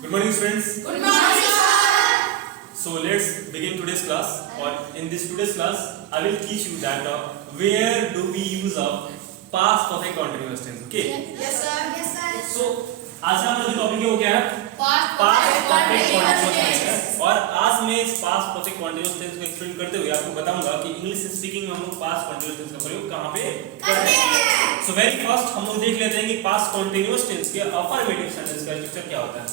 Good morning, students. Good morning, sir. So let's begin today's class. Or in this today's class, I will teach you that where do we use of past perfect continuous tense. Okay. Yes, sir. Yes, sir. So आज का हमारा जो topic है वो क्या है? Past Past perfect continuous tense. tense. और आज मैं इस past perfect continuous tense को एक्सप्लेन करते हुए आपको बताऊंगा कि इंग्लिश स्पीकिंग में हम लोग past continuous tense का प्रयोग कहाँ पे करते हैं. So very first हम लोग देख लेते हैं कि past continuous tense के affirmative sentence का स्ट्रक्चर क्या होता है.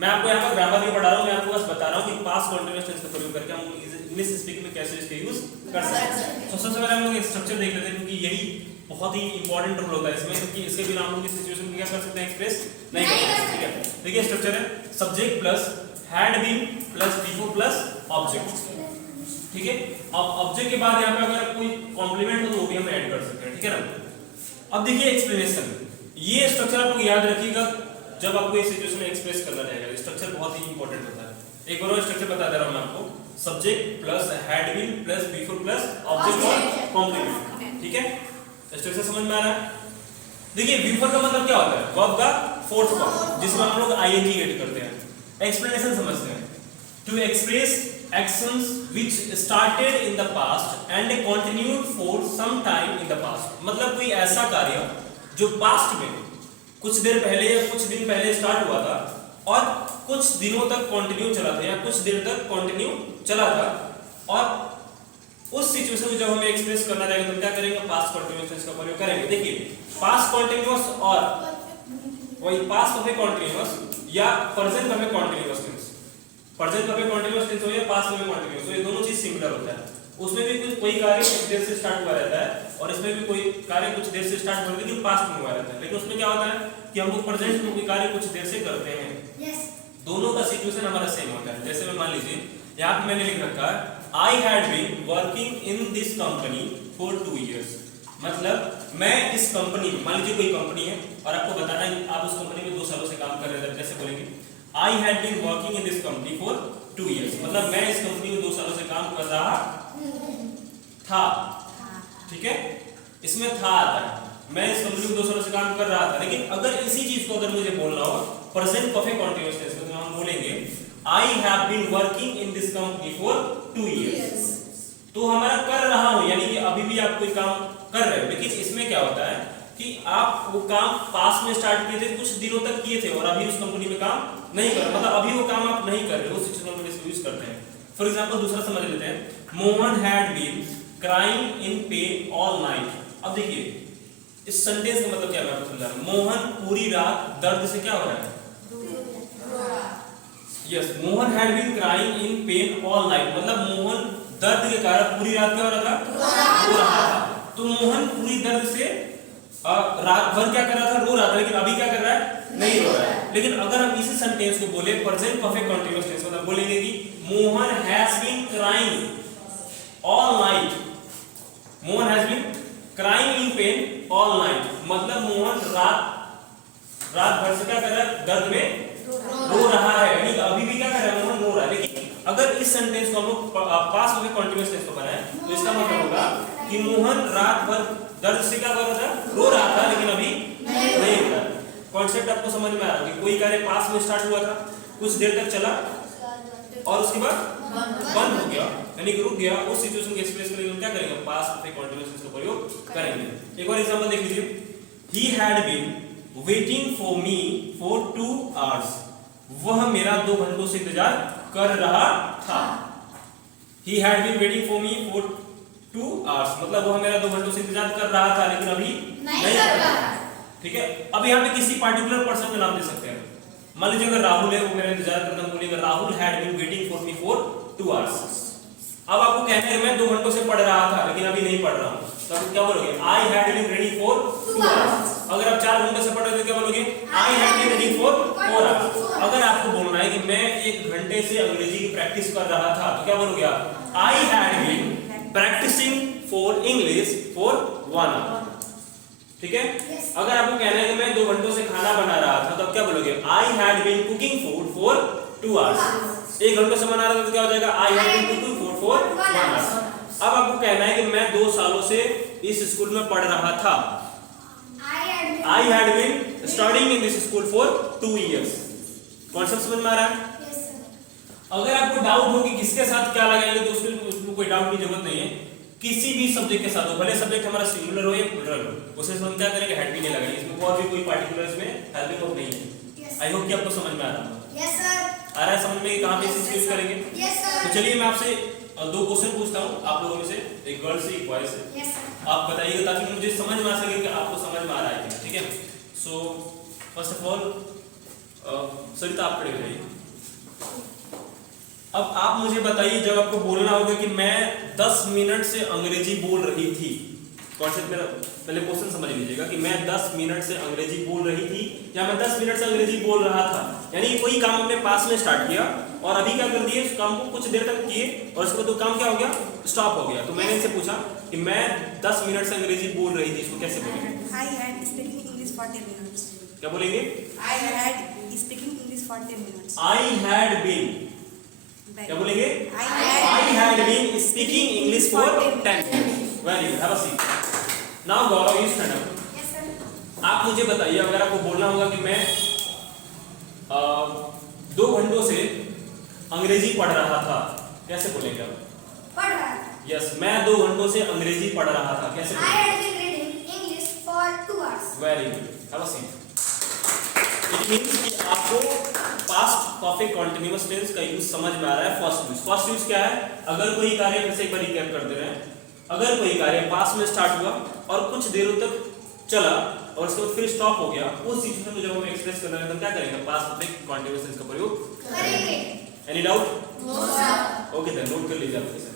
मैं आपको यहाँ पर ग्रामर नहीं पढ़ा रहा हूँ, मैं आपको बस बता रहा हूँ कि पास्ट कंटीन्यूअस टेंस का प्रयोग करके हम इंग्लिश स्पीकिंग में कैसे इसका यूज कर सकते हैं. तो सबसे पहले हम लोग स्ट्रक्चर देख लेते हैं क्योंकि यही बहुत ही इंपॉर्टेंट रोल होता है इसमें, क्योंकि इसके बिना हम लोग इस सिचुएशन को क्या कर सकते हैं, एक्सप्रेस नहीं कर सकते. ठीक है, देखिए स्ट्रक्चर है subject plus had been plus before plus object. ठीक है, अब ऑब्जेक्ट के बाद यहाँ पे अगर कोई कॉम्प्लीमेंट हो तो वो भी हम ऐड कर सकते हैं. ठीक है ना. अब देखिए एक्सप्लेनेशन, ये स्ट्रक्चर आप लोग याद रखिएगा जब आपको इस सिचुएशन में एक्सप्रेस करना रहेगा. स्ट्रक्चर बहुत ही इंपॉर्टेंट होता है. एक बार और स्ट्रक्चर बता दे रहा हूं मैं आपको. Subject plus had been plus before plus object और कॉम्प्लीमेंट. ठीक है, स्ट्रक्चर समझ में आ रहा है. देखिए बिफोर का मतलब क्या होता है, वर्ब का फोर्थ फॉर्म जिसमें हम लोग आईएनजी ऐड करते हैं. एक्सप्लेनेशन समझते हैं. To express actions which started in the past and continued for some time in the past. मतलब कोई ऐसा कार्य जो पास्ट में कुछ देर पहले या कुछ दिन पहले स्टार्ट हुआ था और कुछ दिनों तक कंटिन्यू चला था या कुछ देर तक कंटिन्यू चला था, और उस सिचुएशन को जब हमें एक्सप्रेस करना रहेगा तो क्या करेंगे, पास्ट कंटिन्यूअस टेंस का प्रयोग करेंगे. देखिए पास्ट कंटिन्यूअस और वही पास्ट परफेक्ट कंटिन्यूअस या present perfect continuous tense, present perfect continuous tense हो या पास्ट परफेक्ट कंटिन्यूअस हो, ये दोनों चीज सिमिलर होता है. उसमें भी कुछ कोई कार्य कुछ देर से स्टार्ट हुआ रहता है और इसमें भी कोई कार्य कुछ देर से स्टार्ट हुआ रहता है लेकिन पास्ट में हुआ रहता है. लेकिन उसमें क्या होता है कि हम लोग प्रेजेंट में कोई कार्य कुछ देर से करते हैं. Yes. दोनों का सिचुएशन हमारा सेम होता है. जैसे मैं मान लीजिए यहाँ पे मैंने लिख रखा है I had been working in this company for 2 years. मतलब मैं इस कंपनी में, मान लीजिए कोई कंपनी है और आपको बताना है आप उस कंपनी में 2 सालों से काम कर रहे थे. जैसे बोलेंगे I had been working in this company for 2 years. मतलब मैं इस कंपनी में 2 सालों से काम कर रहा था. ठीक है, इसमें था आता है. मैं इस कंपनी में 2 सालों से काम कर रहा था. लेकिन अगर इसी चीज को अगर मुझे बोलना हो प्रेजेंट परफेक्ट कंटीन्यूअस टेंस में, तो हम बोलेंगे I have been working in this company for 2 years. तो हमारा कर रहा हूं यानी कि अभी भी आप कोई काम कर रहे हो. लेकिन इसमें क्या होता है कि आप वो काम पास्ट में स्टार्ट किए थे, कुछ दिनों तक किए थे और अभी उस कंपनी में काम नहीं कर रहे, मतलब अभी वो काम आप नहीं कर रहे हो. उस सिचुएशन में इसको यूज करते हैं. फॉर एग्जांपल दूसरा समझ लेते हैं. Mohan had been crying in pain all night. अब देखिए इस सेंटेंस का मतलब क्या है, मैं आपको समझा रहा हूं. मोहन पूरी रात दर्द से क्या हो रहा है, yes, Mohan had been crying in pain all night. मतलब मोहन दर्द के कारण पूरी रात क्या हो रहा था, रो रहा था. तो मोहन पूरी दर्द से रात भर क्या कर रहा था, रो रहा था. लेकिन अभी क्या कर रहा है, नहीं रो रहा है. लेकिन अगर हम इसी सेंटेंस को बोले प्रेजेंट परफेक्ट कंटीन्यूअस टेंस, मतलब बोलेंगे कि Mohan has been crying all night. Mohan has been crying in pain all night. मतलब मोहन रात भर से क्या कर रहा है, दर्द में रो रहा है. यानी अभी भी क्या कर रहा है, मोहन रो रहा है. लेकिन अगर इस सेंटेंस को हम लोग पास्ट परफेक्ट कंटीन्यूअस टेंस को बनाएं तो इसका मतलब होगा कि मोहन रात भर दर्द से क्या कर रहा था, रो रहा था, लेकिन अभी नहीं रो रहा है. कॉन्सेप्ट आपको समझ में आ रहा है कि कोई कार्य पास्ट में स्टार्ट हुआ था, कुछ देर तक चला और उसके बाद बंद हो गया यानी कि रुक गया. उस सिचुएशन को एक्सप्रेस करने के लिए क्या करेंगे, पास्ट परफेक्ट कंटीन्यूअस टेंस का प्रयोग करेंगे. एक और एग्जांपल देख लीजिए. He had been waiting for me for 2 hours. वह मेरा 2 घंटों से इंतजार कर रहा था. He had been waiting for me for 2 hours. मतलब वह मेरा 2 घंटों से इंतजार कर रहा था लेकिन अभी नहीं कर रहा है. ठीक है, अब यहाँ पे किसी पार्टिकुलर पर्सन का नाम दे सकते हैं. मान लीजिए अगर राहुल है, वो मेरा इंतजार करता है, बोलेगा Rahul had been waiting for me for 2 hours. अब आपको कहना है मैं 2 घंटों से पढ़ रहा था लेकिन अभी नहीं पढ़ रहा हूं, तो आप क्या बोलोगे, I had been reading for 2 hours. अगर आप 4 घंटे से पढ़ रहे थे क्या बोलोगे, I had been reading for 4 hours. अगर आपको बोलना है कि मैं 1 घंटे से अंग्रेजी की प्रैक्टिस कर रहा था तो क्या बोलोगे आप, I had been practising for English for 1 hour. ठीक है, अगर आपको कहना है कि मैं 2 घंटों से खाना बना रहा था तो आप क्या बोलोगे, I had been cooking food for 2 hours. 1 घंटे से बना रहा था तो क्या हो जाएगा, I had been cooking food for 1 hour. अब आपको कहना है कि मैं 2 सालों से इस स्कूल में पढ़ रहा था. I had been studying in this school for 2 years. Concept समझ में आ रहा है? Yes, sir. अगर आपको डाउट हो कि किसके साथ क्या लगाएंगे तो उसमें कोई डाउट की जरूरत नहीं है। किसी भी सब्जेक्ट के साथ हो, भले सब्जेक्ट हमारा सिंगुलर हो या प्लुरल हो, उसमें हम क्या करेंगे, हेड भी नहीं लगाएंगे। इसमें और भी कोई पार्टिकुलर इसमें हेल्पिंग वर्ब नहीं है। Yes. आई होप कि आपको समझ में आ रहा है। Yes, sir. आ रहा है समझ में कि कहाँ पे इसे यूज करेंगे? Yes, तो sir. चलिए मैं आपसे दो क्वेश्चन पूछता हूँ आप लोगों में से, एक गर्ल से एक बॉय से। Yes, sir. आप बताइएगा ताकि मुझे समझ में आ सके कि आपको समझ में आ रहा है कि नहीं, ठीक है? सो फर्स्ट ऑफ ऑल सरिता आप खड़े हो जाइए। अब आप मुझे बताइए, जब आपको बोलना होगा कि मैं 10 मिनट से अंग्रेजी बोल रही थी, कॉन्सेप्ट मेरा पहले क्वेश्चन समझ लीजिएगा कि मैं 10 मिनट से अंग्रेजी बोल रही थी या मैं 10 मिनट से अंग्रेजी बोल रहा था, यानी कोई काम हमने पास में स्टार्ट किया और अभी क्या कर दिए, उस काम को कुछ देर तक किए और उसके बाद वो काम क्या हो गया, स्टॉप हो गया। तो मैंने इनसे पूछा कि मैं 10 मिनट से अंग्रेजी बोल रही थी, इसको कैसे बोलेंगे? I had speaking English for 10 minutes. क्या बोलेंगे? I had speaking English for 10 minutes. I had been, Back. क्या बोलेंगे? I I had had been speaking English for 10 minutes. Very good. Have a seat. Now Gaurav, you stand up. Yes, sir. आप मुझे बताइए, अगर आपको बोलना होगा कि मैं 2 घंटों से अंग्रेजी पढ़ रहा था, कैसे बोलेंगे आप? पढ़ रहा था. यस, मैं 2 घंटों से अंग्रेजी पढ़ रहा था, कैसे I बोलेंगे? had been reading English for 2 hours. Very good, have a seat. It means कि आपको पास्ट परफेक्ट कंटीन्यूअस टेंस का यूज समझ में आ रहा है। फर्स्ट यूज क्या है? अगर कोई कार्य, फिर से एक बार रिकैप कर दे रहे हैं, अगर कोई कार्य पास्ट में स्टार्ट हुआ और कुछ देर तक चला और उसके बाद फिर स्टॉप हो गया, उस सिचुएशन को जब हम एक्सप्रेस कर रहे हैं तो क्या करेंगे? पास्ट परफेक्ट कंटीन्यूअस टेंस का प्रयोग करेंगे. Any doubt? No, sir. Okay then note कर लीजिए आपके साथ।